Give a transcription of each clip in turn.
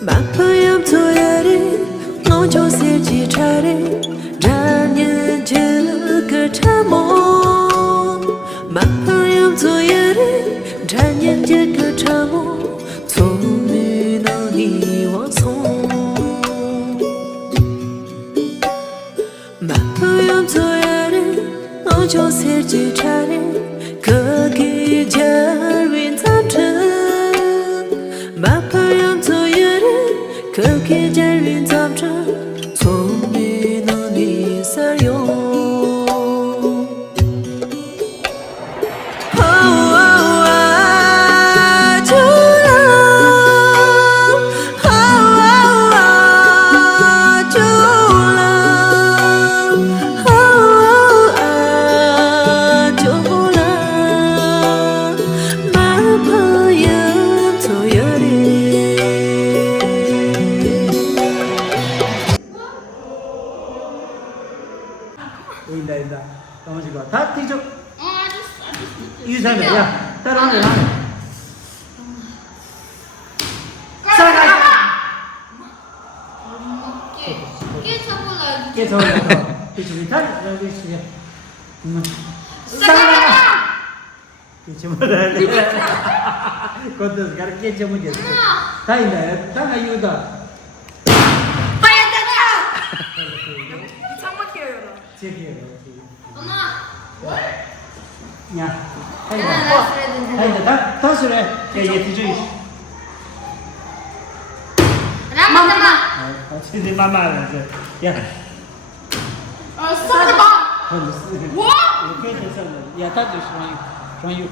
막바람 토요일에 너저 세지 차례 자녀 저그 참모 막바람 토요일에 자녀 저그 참모 소미 너니 와서 막바람 토요일에 너저 세지 차례 거기 자윈 잠든 막바람 토요일에 거기 자윈 잠든 소미 너니 살요 인다 넘어지고 다 뒤져 이 사람이 야 따라오네 깨 잡아라 그치 다 여기 있으려 싸라 깨 잡아라 그것도 가르쳐 깨 잡으면 다 있네 다 이유다 야, 하이다, 다 쓰래. 야, 얘 뒤져. 마마. 진짜 마마라. 야. 스톱. 뭐? 이렇게 됐어. 야, 다 주시면 좋아요.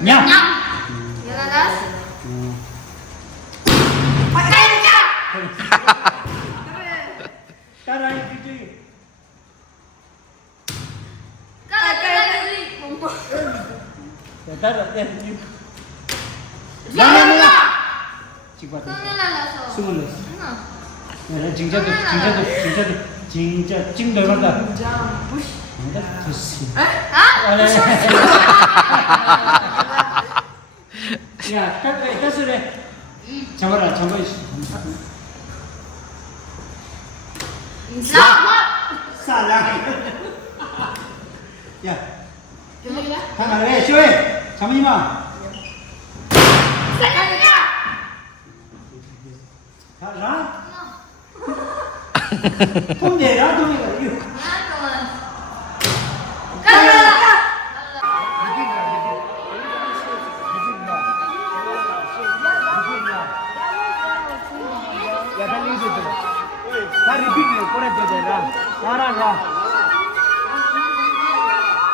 냐. 야나스. 따라이 뒤져. 따라 지금 스물네 진짜 찡 들어간다 야 따스래 잡아라 싸라 야 하나 왜 쇼해 잠깐만 라 돈 내라 돈이가 이거 야 달리 이제 다 리피트 보내 되더라 알아라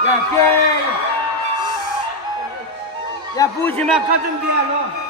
야, 야, 보지 마, 가좀 비하러.